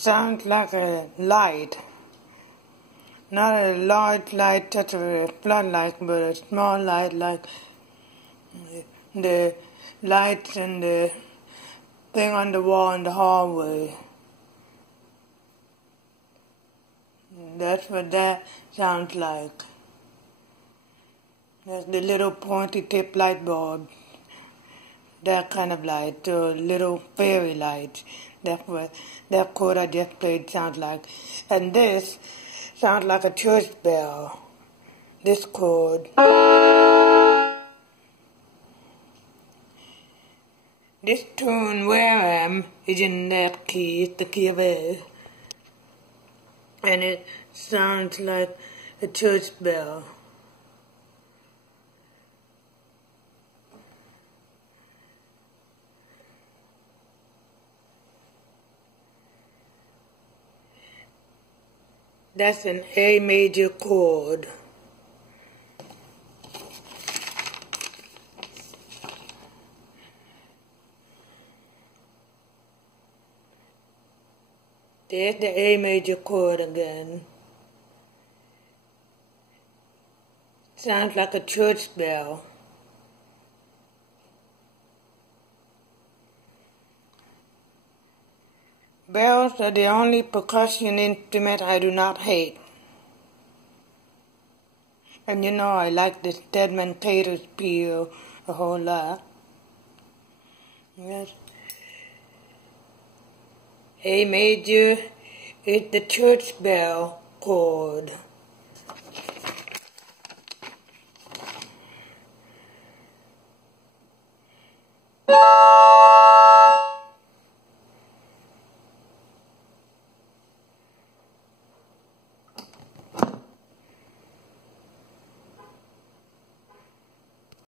sounds like a light. Not a large light such as a floodlight, but a small light like the lights and the thing on the wall in the hallway. That's what that sounds like. That's the little pointy tip light bulb. That kind of light, or little fairy lights. That's what that chord I just played sounds like. And this sounds like a church bell. This chord. This tune where I am is in that key, it's the key of A. And it sounds like a church bell. That's an A major chord. There's the A major chord again. Sounds like a church bell. Bells are the only percussion instrument I do not hate. And you know I like the Stedman Tater Spiel a whole lot. Yes. A major is the church bell chord.